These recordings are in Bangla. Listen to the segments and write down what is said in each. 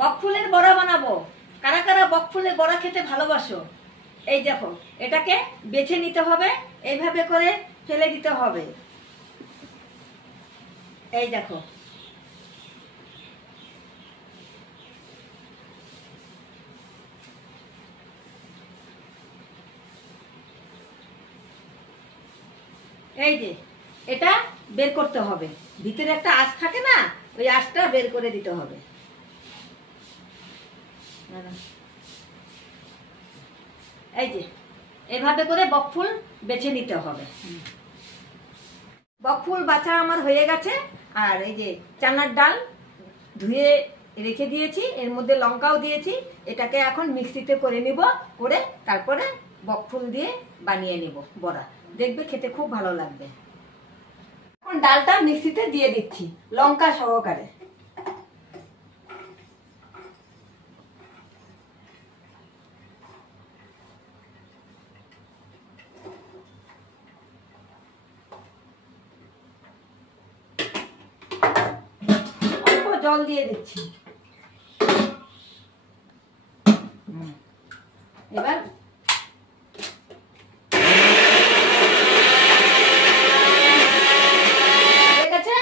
বকফুলের বড়া বানাবো। কারা কারা বকফুলের বড়া খেতে ভালোবাসো? এই দেখো, এটাকে বেছে নিতে হবে, এইভাবে করে ফেলে দিতে হবে। এই দেখো, এই যে এটা বের করতে হবে। ভিতরে একটা আঁশ থাকে না, ওই আঁশটা বের করে দিতে হবে। এই যে এভাবে করে বকফুল বেছে নিতে হবে। বকফুল বাছা আমার হয়ে গেছে। আর এই যে চানার ডাল ধুয়ে রেখে দিয়েছি, এর মধ্যে লঙ্কাও দিয়েছি। এটাকে এখন মিক্সিতে করে নিব, করে তারপরে বকফুল দিয়ে বানিয়ে নেব বড়া। দেখবে খেতে খুব ভালো লাগবে। এখন ডালটা মিক্সিতে দিয়ে দিচ্ছি লঙ্কা সহকারে। জল দিয়ে দিচ্ছি। এবার হয়ে গেছে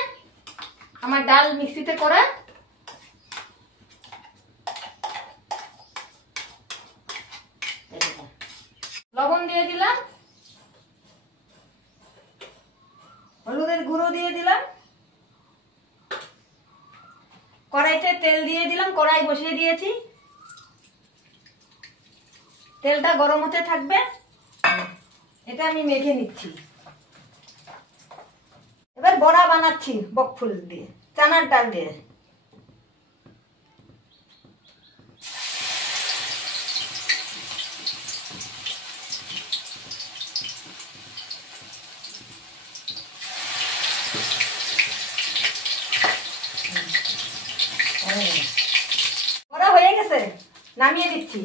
আমার ডাল মিক্সিতে করা। লবণ দিয়ে দিলাম, হলুদের গুঁড়ো দিয়ে দিলাম, কড়াইতে তেল দিয়ে দিলাম। কড়াই বসিয়ে দিয়েছি, তেলটা গরম হতে থাকবে। এটা আমি মেখে নিচ্ছি। এবার বড়া বানাচ্ছি বকফুল দিয়ে, চানার ডাল দিয়ে। বড়া হয়ে গেছে, নামিয়ে দিচ্ছি।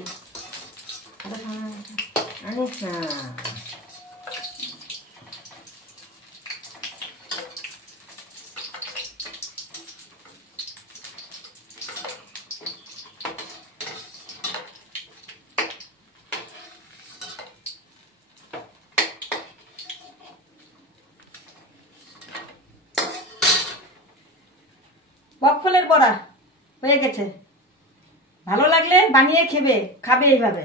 বকফুলের বড়া হয়ে গেছে। ভালো লাগলে বানিয়ে খাবে এইভাবে।